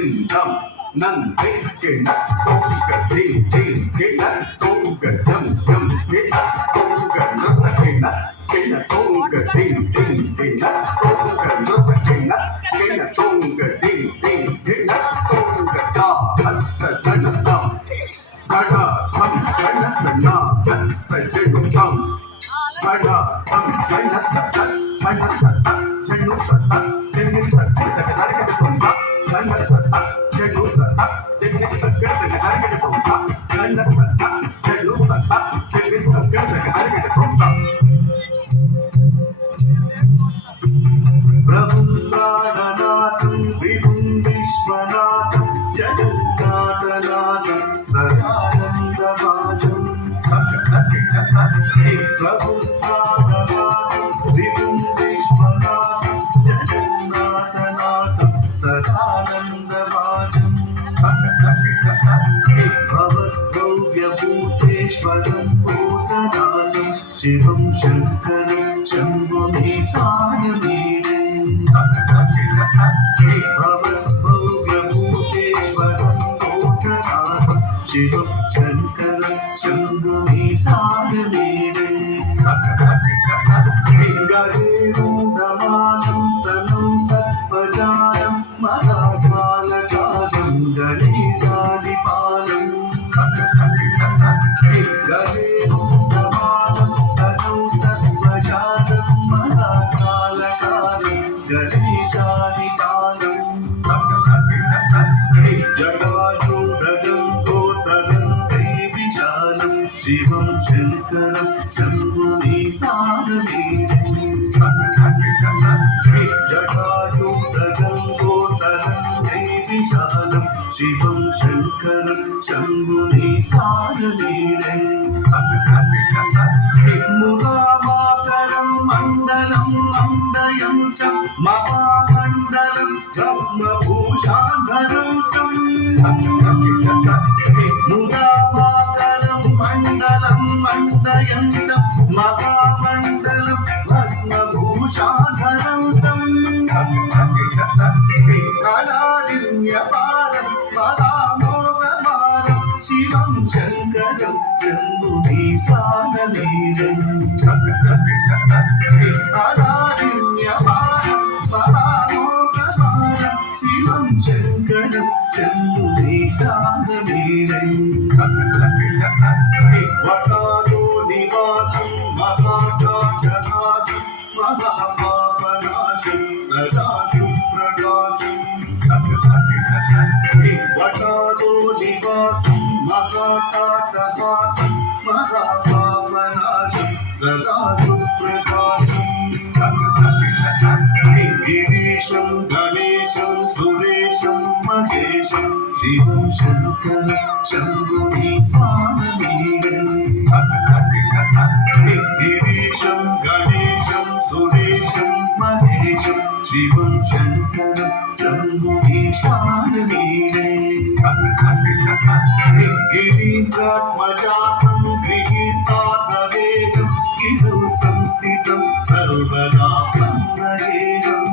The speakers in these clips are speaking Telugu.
జిందం నందే కిణ తోగ జీ జీ కిణ తోగ జం జం కిణ తోగ నృత కిణ కిణ తోగ జీ జీ కిణ తోగ నృత కిణ కిణ తోగ జీ జీ కిణ తోగ దా హత్త జన దం గడ ధం జన నా హత్త జన దం గడ ధం జన తత జన తత జన తత జన తత జన తత జన తత ప్రభు ప్రాణనాథం విభుం విశ్వనాథం జగన్నాథనాథం సదానందవాజం ప్రభు ప్రాణనాథం విభుం విశ్వనాథం జగన్నాథనాథం సదానందవాజం భవద్భవ్యభూతేశ్వరం భూతనాథం శివం శంకరం శంభుని సాయమీరం భవద్భవ్యభూతేశ్వరం భూతనాథం శివం శంకరం శంభుని సాయమీరం గజేంద్రమానం తనం సత్వజానం మహాకాలకాలం గణేశాదిపాలం గజేంద్రమానం తనం సత్వజానం మహాకాలకాలం గణేశాదిపాలం జటాజూటగం గోతరం విశాలం శివం శంకరం శంభుని సాగమీరం జటాజూటగం గోతరం విశాలం శివం శంకరం శంభుని సాగమీరం ముదామాకరం మండలం మండయం చ మహామండలం భస్మభూషాధరం ముదామాకరం మండలం మండయం చ మహామండలం భస్మభూషాధరం కళాదివ్యపారం పరామోగమానం శివం శంకరం శంభుని సాగమీరం కళాదివ్యపారం పరామోగమానం శివం శంకరం శంభుని సాగమీరం వటాలో నివాసం మహాకాశనాశం మహాపాపనాశం సదా సుప్రకాశం వటాలో నివాసం మహాకాశనాశం మహాపాపనాశం సదా సుప్రకాశం గిరీశం గణేశం సురేశం మహేశం శివం శంకరం శంభుని సాగమీరం గిరీశం గణేశం సురేశం మహేశం శివం శంకరం శంభుని సాగమీరం గిరీంద్రాత్మజాసం గృహీతాదవేదం గిరు సంస్థితం సర్వదా బ్రహ్మయేనం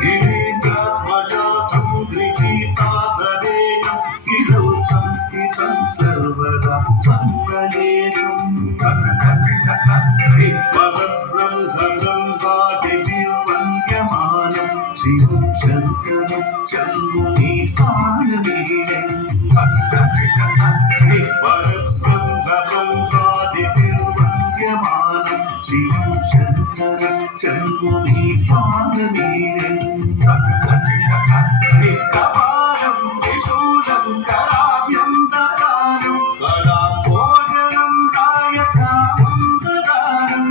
గిరీంద్రాత్మజాసం గృహీతాదవేదం గిరు సంస్థితం సర్వదా బ్రహ్మయేనం పరబ్రహ్మబ్రహ్మాదిభిర్వంద్యమానం శివం శంకరం శంభుని సాగమీరం పరబ్రహ్మబ్రహ్మాదిభిర్వంద్యమానం శివం శంకరం శంభుని సాగమీరం కపాలం త్రిశూలం కరాభ్యంతరాలం కరాభోజనం కాయకామంతరాలం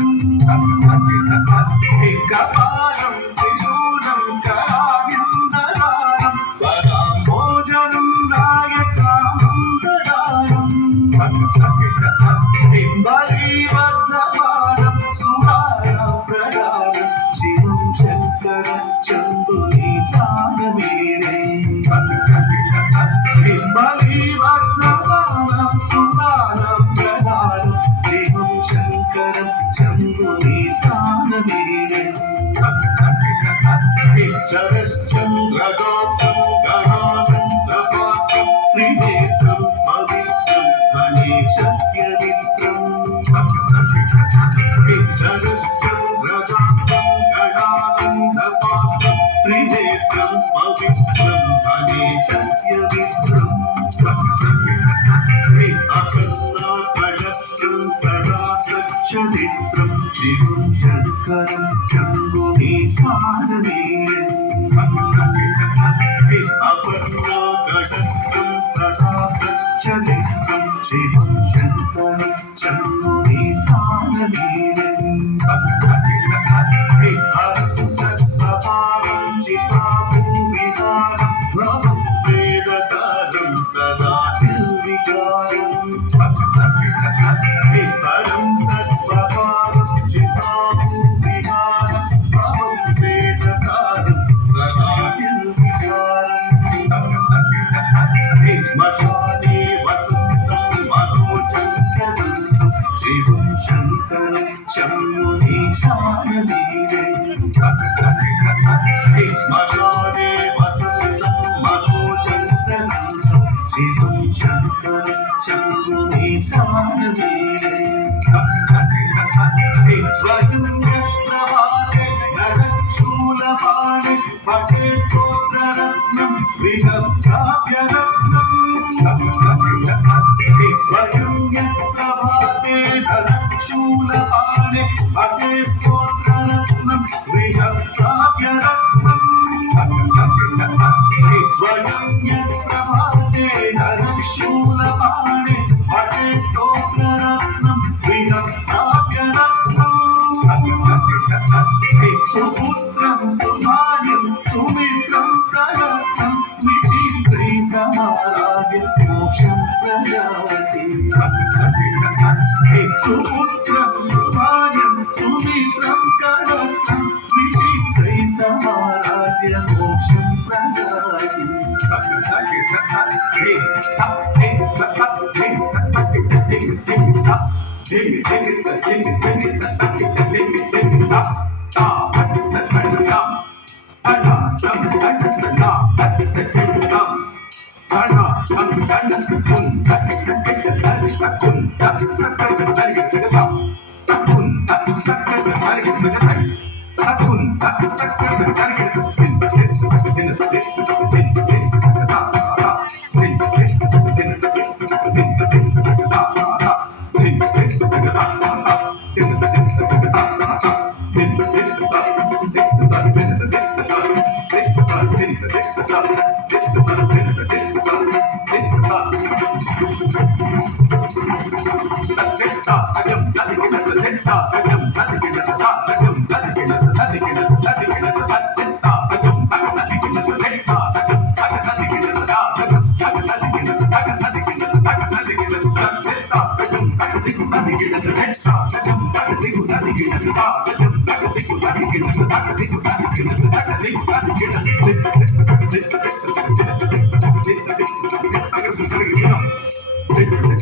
కపాలం త్రిశూలం కరాభ్యంతరాలం కరాభోజనం కాయకామంతరాలం బలివర్ధమానం సురాయ ప్రదానం శివం శంకరం सरश्चन्द्रगात्रं गणानन्दपात्रं त्रिनेत्रं पवित्रं गणेशस्य मित्रम् सरश्चन्द्रगात्रं गणानन्दपात्रं त्रिनेत्रं पवित्रं गणेशस्य मित्रम् अकर्णाकरत्रं सदा सच्चरित्रं शिवं शङ्करं शम्भुनिशानवीरम् अपर्णाकरत्रं सदा सच्चरित्रं शिवं शङ्करं शम्भुनिशानवीरम् हरं सर्वपारं चिताभूविहारं भवं वेदसारं सदा निर्विकारम् हरं सर्वपारं चिताभूविहारं भवं वेदसारं सदा निर्विकारम् श्मशाने वसन्तं मनोजङ्करं शिवं शङ्करं शम्भुनिशानवीरम् श्मशाने वसन्तं मनोजङ्करं शिवं शङ्करं शम्भुनिशानवीरम् स्वयं प्रभाते नरच्छूलपाणे पटे स्तोत्ररत्नं विहप्राप्यरत्नं स्वयं प्रभाते नरच्छूलपाणे पटे स्तोत्ररत्नं विहप्राप्यरत्नं स्वयं प्रभाते नरच्छूलपाणे पटे स्तोत्ररत्नं विहप्राप्यरत्नं सुपुत्रं सुधार्यं सुमित्रं कलत्रं विचित्रे समाराध्य मोक्षं प्रयाति सुपुत्रं सुधार्यं सुमित्रं कलत्रं विचित्रे समाराध्य मोक्षं प्रयाति Thank you.